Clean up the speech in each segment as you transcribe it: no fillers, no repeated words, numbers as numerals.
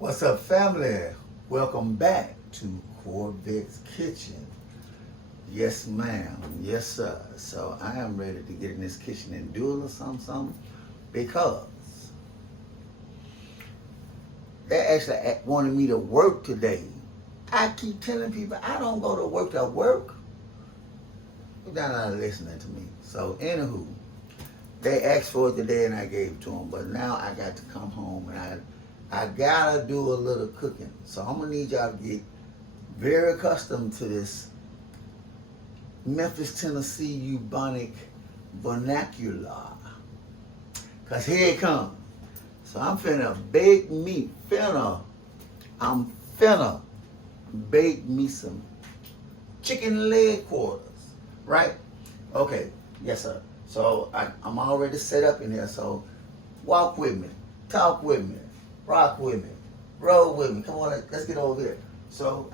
What's up, family? Welcome back to Korvette's Kitchen. Yes, ma'am. Yes, sir. So I am ready to get in this kitchen and do a little something, because they actually wanted me to work today. I keep telling people I don't go to work to work. They're not listening to me. So, anywho, they asked for it today and I gave it to them. But now I got to come home and I gotta do a little cooking. So I'm gonna need y'all to get very accustomed to this Memphis, Tennessee Ebonic vernacular. Cause here it comes. So I'm finna bake me, I'm finna bake me some chicken leg quarters, right? Okay, yes sir. So I'm already set up in here, so walk with me, talk with me, rock with me, roll with me. Come on, let's get over here. So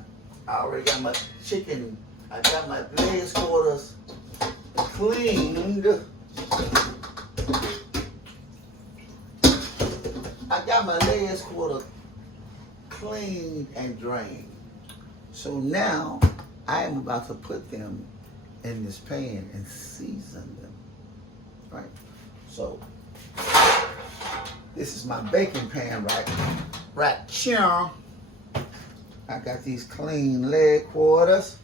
I already got my chicken, I got my leg quarters cleaned. I got my leg quarters cleaned and drained. So now I am about to put them in this pan and season them, right? So this is my baking pan right here. I got these clean leg quarters.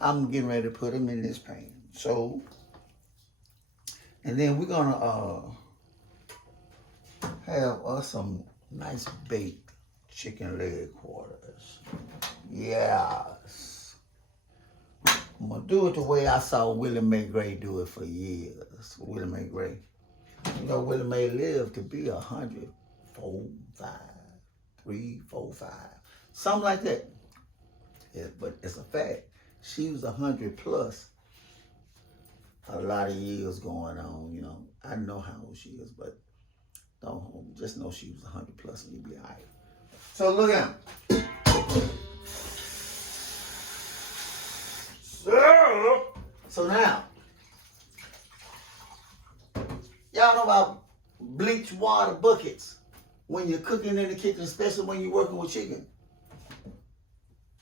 I'm getting ready to put them in this pan. So, and then we're gonna have us some nice baked chicken leg quarters. Yes. I'm gonna do it the way I saw Willie Mae Gray do it for years. Willie Mae Gray. You know, Willie Mae lived to be 100, 4, 5, 3, 4, 5. Something like that. Yeah, but it's a fact. She was 100 plus. A lot of years going on, you know. I know how old she is, but don't just know she was 100 plus and you'll be all right. So look at him. So now, y'all know about bleach water buckets when you're cooking in the kitchen, especially when you're working with chicken.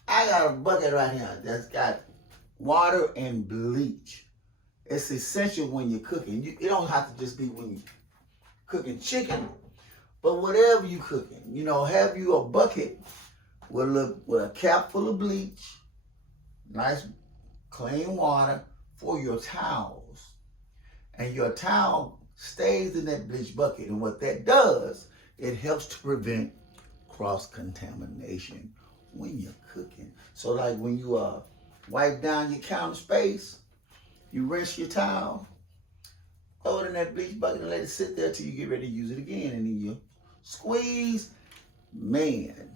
I got a bucket right here that's got water and bleach. It's essential when you're cooking. It don't have to just be when you're cooking chicken, but whatever you're cooking. You know, have you a bucket with a cap full of bleach, nice clean water for your towels. And your towel stays in that bleach bucket. And what that does, it helps to prevent cross-contamination when you're cooking. So like when you wipe down your counter space, you rinse your towel, throw it in that bleach bucket and let it sit there till you get ready to use it again. And then you squeeze, man,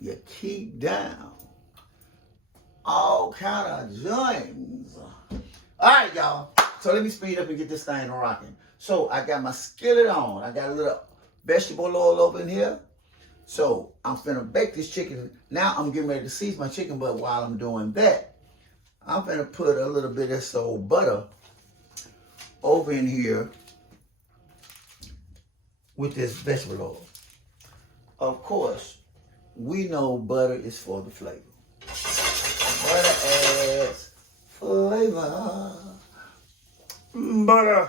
you keep down all kind of germs. All right, y'all. So let me speed up and get this thing rocking. So I got my skillet on. I got a little vegetable oil over in here. So I'm finna bake this chicken. Now I'm getting ready to season my chicken, but while I'm doing that, I'm finna put a little bit of this old butter over in here with this vegetable oil. Of course, we know butter is for the flavor. Butter adds flavor. Butter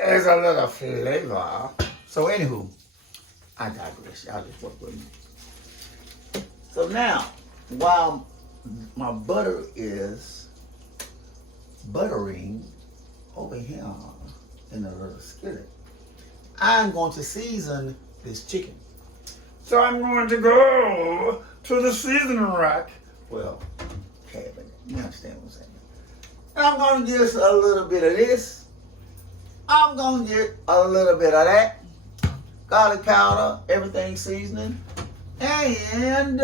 adds a little flavor. So anywho, I digress. Y'all just work with me. So now, while my butter is buttering over here in a little skillet, I'm going to season this chicken. So I'm going to go to the seasoning rack. Well, cabinet. You understand what I'm saying? And I'm going to get us a little bit of this. I'm going to get a little bit of that. Garlic powder, everything seasoning. And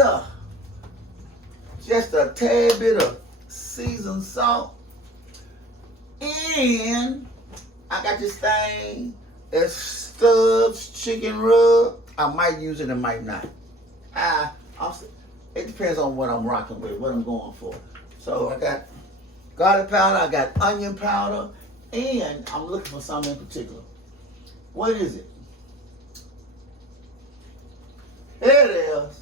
just a tad bit of seasoned salt. And I got this thing that's Stubbs chicken rub. I might use it, I might not. It depends on what I'm rocking with, what I'm going for. So I got garlic powder, I got onion powder, and I'm looking for something in particular. What is it? Hey, says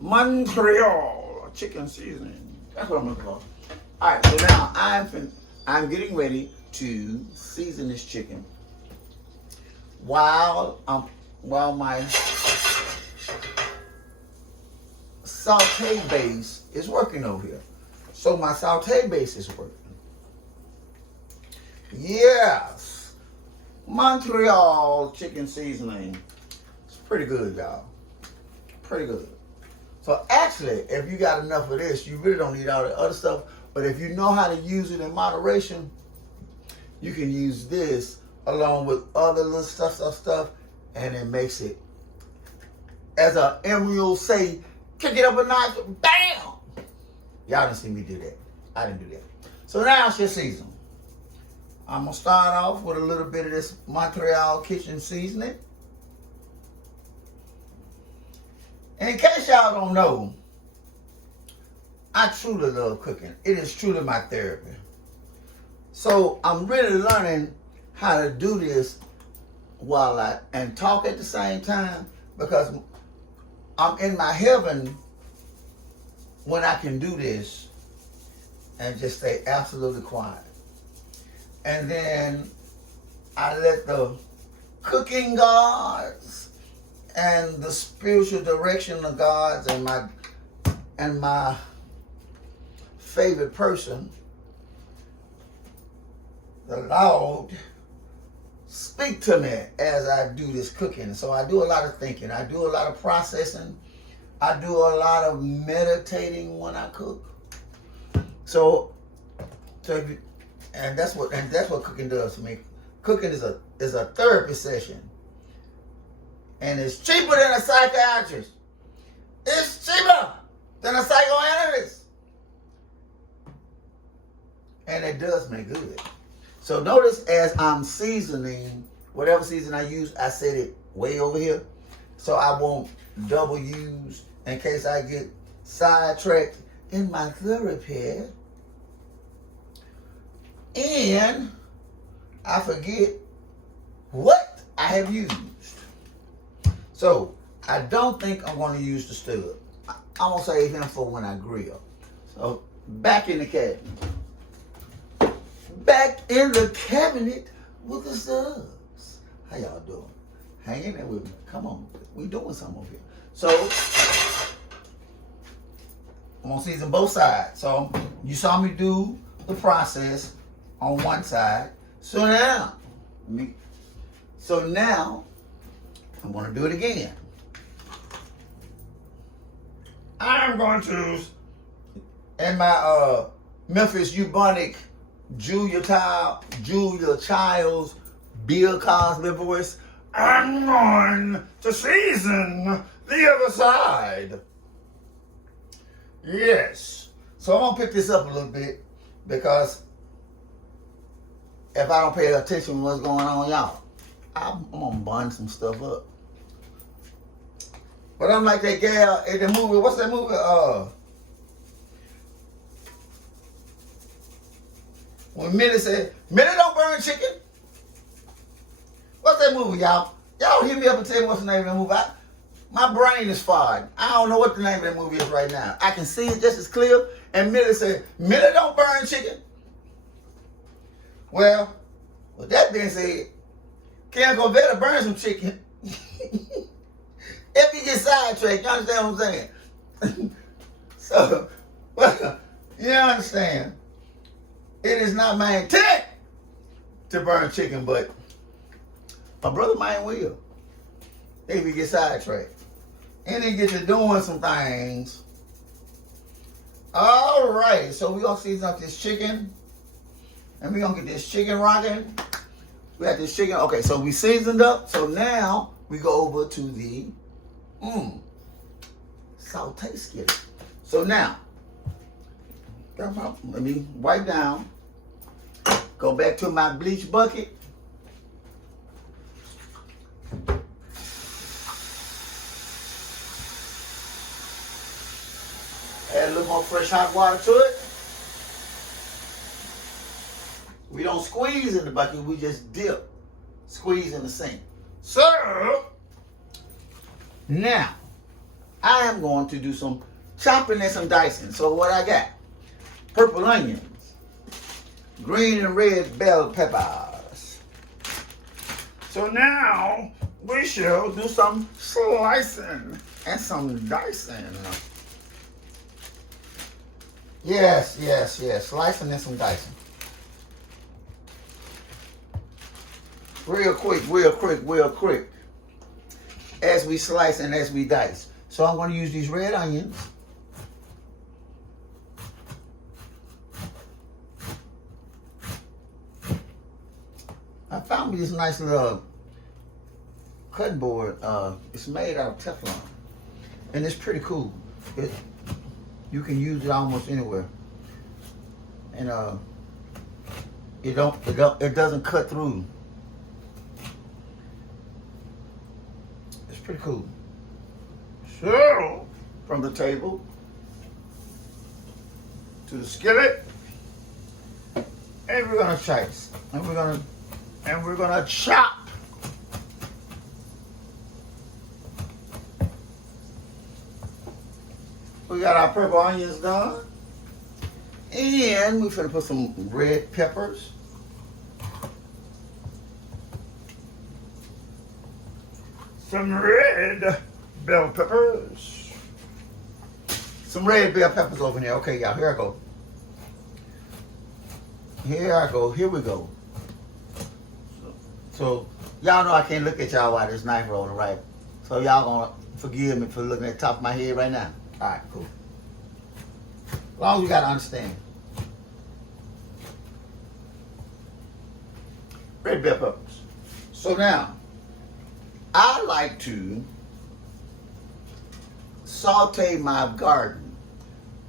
Montreal chicken seasoning. That's what I'm looking for. All right, so now I'm getting ready to season this chicken while my saute base is working over here. So my saute base is working. Yes, Montreal chicken seasoning. It's pretty good, y'all. Pretty good. So actually, if you got enough of this, you really don't need all the other stuff. But if you know how to use it in moderation, you can use this along with other little stuff, and it makes it, as a Emerald say, kick it up a notch, bam! Y'all didn't see me do that. I didn't do that. So now it's your season. I'm gonna start off with a little bit of this Montreal kitchen seasoning. And in case y'all don't know, I truly love cooking. It is truly my therapy. So I'm really learning how to do this and talk at the same time, because I'm in my heaven when I can do this and just stay absolutely quiet. And then I let the cooking gods and the spiritual direction of gods and my favorite person, the Lord, speak to me as I do this cooking. So I do a lot of thinking. I do a lot of processing. I do a lot of meditating when I cook. And that's what cooking does to me. Cooking is a therapy session. And it's cheaper than a psychiatrist. It's cheaper than a psychoanalyst. And it does me good. So notice as I'm seasoning, whatever season I use, I set it way over here. So I won't double use in case I get sidetracked in my therapy. And I forget what I have used. So I don't think I'm going to use the stud. I'm going to save him for when I grill. So back in the cabinet. Back in the cabinet with the studs. How y'all doing? Hang in there with me. Come on. We doing something over here. So I'm going to season both sides. So you saw me do the process on one side. So now I'm going to do it again. I'm going to, in my Memphis Ubonic Julia Child's Bill Cosby voice, I'm going to season the other side. Yes. So I'm going to pick this up a little bit, because if I don't pay attention to what's going on, y'all, I'm going to bun some stuff up. But I'm like that gal in the movie. What's that movie? When Millie said, Millie don't burn chicken. What's that movie, y'all? Y'all hit me up and tell me what's the name of that movie. My brain is fried. I don't know what the name of that movie is right now. I can see it just as clear. And Millie said, Millie don't burn chicken. Well, with that being said, Korvette burn some chicken. If you get sidetracked, you understand what I'm saying? So, well, you understand. It is not my intent to burn chicken, but my brother might will. If you get sidetracked. And then get to doing some things. All right, so we're going to season up this chicken. And we're going to get this chicken rocking. We got this chicken. Okay, so we seasoned up. So now we go over to the saute skillet. So now, let me wipe down. Go back to my bleach bucket. Add a little more fresh hot water to it. We don't squeeze in the bucket, we just dip. Squeeze in the sink. So, now, I am going to do some chopping and some dicing. So what I got? Purple onions, green and red bell peppers. So now we shall do some slicing and some dicing. Yes, slicing and some dicing. Real quick. As we slice and as we dice. So I'm going to use these red onions. I found me this nice little cutting board. It's made out of Teflon. And it's pretty cool. You can use it almost anywhere. And it doesn't cut through. It's pretty cool. So, from the table to the skillet, and we're gonna slice, and we're gonna chop. We got our purple onions done, and we're gonna put some red peppers. Some red bell peppers. Some red bell peppers over there. Okay, y'all, here I go. Here we go. So y'all know I can't look at y'all while this knife rolling, right? So y'all gonna forgive me for looking at the top of my head right now. All right, cool. As long as you gotta understand. Red bell peppers. So now, I like to saute my garden.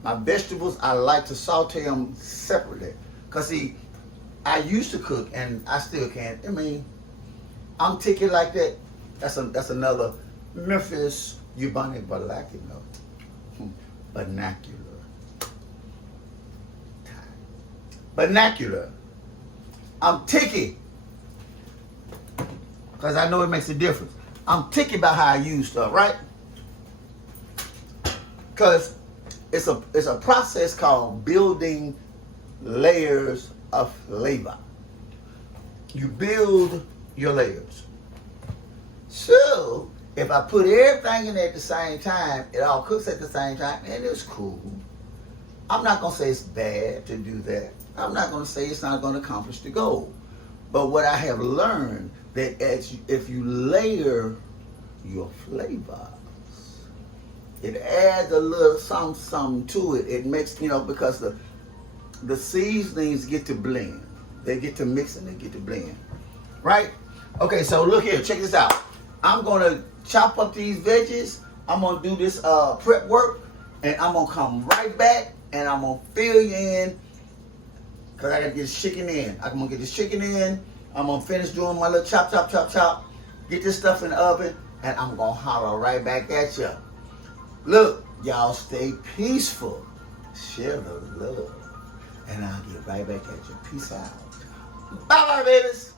My vegetables, I like to saute them separately. Because see, I used to cook and I still can't. I mean, I'm ticky like that. That's another Memphis Ubonic vernacular. Vernacular. I'm ticky. Because I know it makes a difference. I'm ticky about how I use stuff, right? Because it's a process called building layers of flavor. You build your layers. So, if I put everything in at the same time, it all cooks at the same time, and it's cool. I'm not going to say it's bad to do that. I'm not going to say it's not going to accomplish the goal. But what I have learned, that if you layer your flavors, it adds a little something to it. It makes, because the seasonings get to blend. They get to mix and they get to blend. Right? Okay, so look here. Check this out. I'm going to chop up these veggies. I'm going to do this prep work. And I'm going to come right back. And I'm going to fill you in. Because I got to get this chicken in. I'm going to get this chicken in. I'm going to finish doing my little chop. Get this stuff in the oven. And I'm going to holler right back at you. Look, y'all stay peaceful. Share the love. And I'll get right back at you. Peace out. Bye-bye, babies.